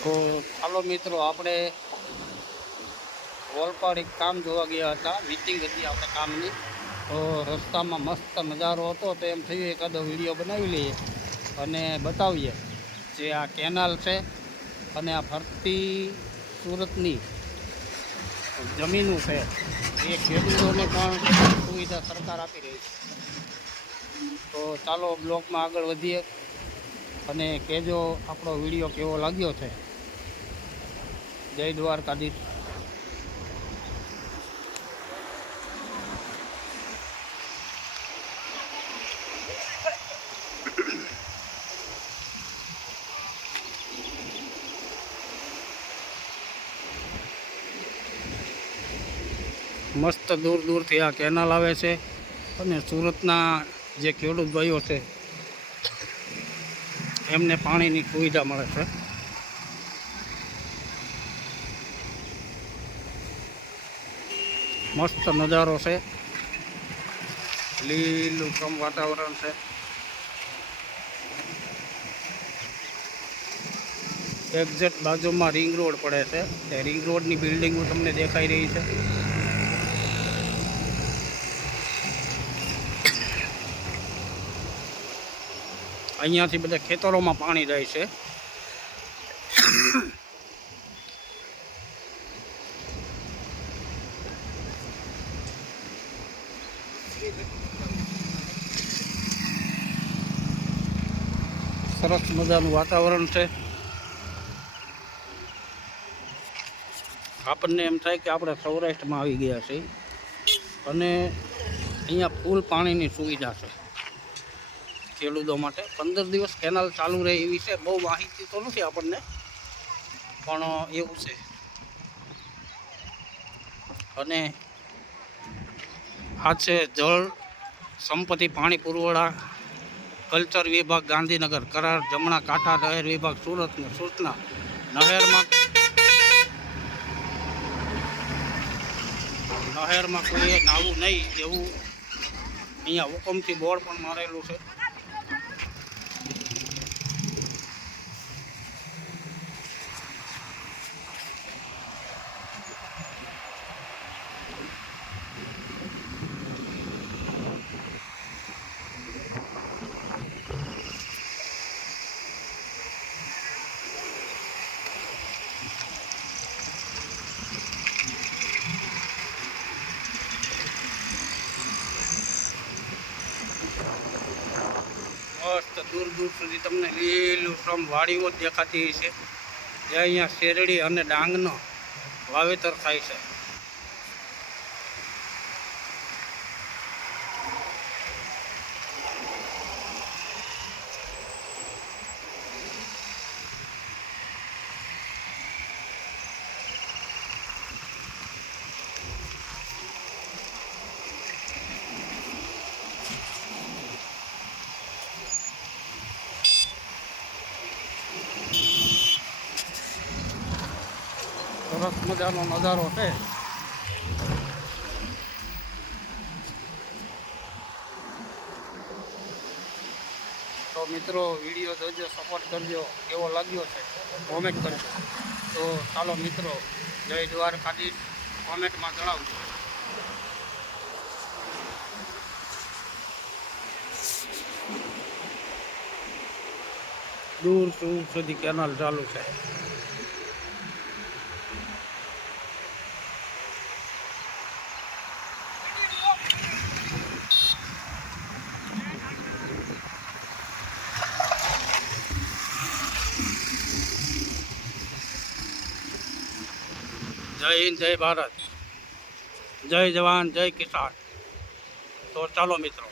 તો ચાલો મિત્રો, આપણે વોલપાડ એક કામ જોવા ગયા હતા. મિટિંગ હતી આપણે કામની. તો રસ્તામાં મસ્ત નજારો હતો. તો એમ થયું, એકાદો વીડિયો બનાવી લઈએ અને બતાવીએ જે આ કેનાલ છે અને આ ફરતી સુરતની જમીનો છે. એ ખેડૂતોને પણ સુવિધા સરકાર આપી રહી છે. તો ચાલો બ્લોકમાં આગળ વધીએ. અને કહેજો આપણો વીડિયો કેવો લાગ્યો છે. જય દ્વારકાધીશ. મસ્ત દૂર દૂરથી આ કેનાલ આવે છે અને સુરતના જે ખેડૂત ભાઈઓ છે એમને પાણીની સુવિધા મળે છે. મસ્ત નજારો છે. લીલું વાતાવરણ છે. એક્ઝેક્ટ બાજુમાં રિંગ રોડ પડે છે. તે રિંગ રોડની બિલ્ડિંગો તમને દેખાઈ રહી છે. અહીંયાથી બધા ખેતરોમાં પાણી જાય છે. સરસ મજાનું વાતાવરણ છે. આપણને એમ થાય કે આપણે સૌરાષ્ટ્રમાં આવી ગયા છીએ. અને અહીંયા ફૂલ પાણીની સુવિધા છે. ખેડૂતો માટે. પંદર દિવસ કેનાલ ચાલુ રહે એ વિશે બહુ માહિતી તો નથી આપણને, પણ એવું છે. અને આ છે જળ સંપત્તિ, પાણી પુરવઠા, કલ્ચર વિભાગ, ગાંધીનગર, કરાર, જમણા કાંઠા, નહેર વિભાગ, સુરત સૂચના નહેરમાં નહેરમાં કોઈએ નાવું નહીં એવું અહીંયા હુકમથી બોર્ડ પણ મારેલું છે મસ્ત દૂર દૂર સુધી તમને લીલું શ્રમ વાડીઓ દેખાતી છે. જે અહીંયા શેરડી અને ડાંગનો વાવેતર થાય છે. સરસ મજાનો નજારો છે. તો મિત્રો, વીડિયો જોજો સપોર્ટ કરજો, કેવો લાગ્યો છે કોમેન્ટ કરજો. તો ચાલો મિત્રો, જય દ્વારકાધીશ. કોમેન્ટમાં જણાવજો. દૂર દૂર સુધી કેનાલ ચાલુ છે. જય હિન્દ જય ભારત. જય જવાન જય કિસાન. તો ચાલો મિત્રો.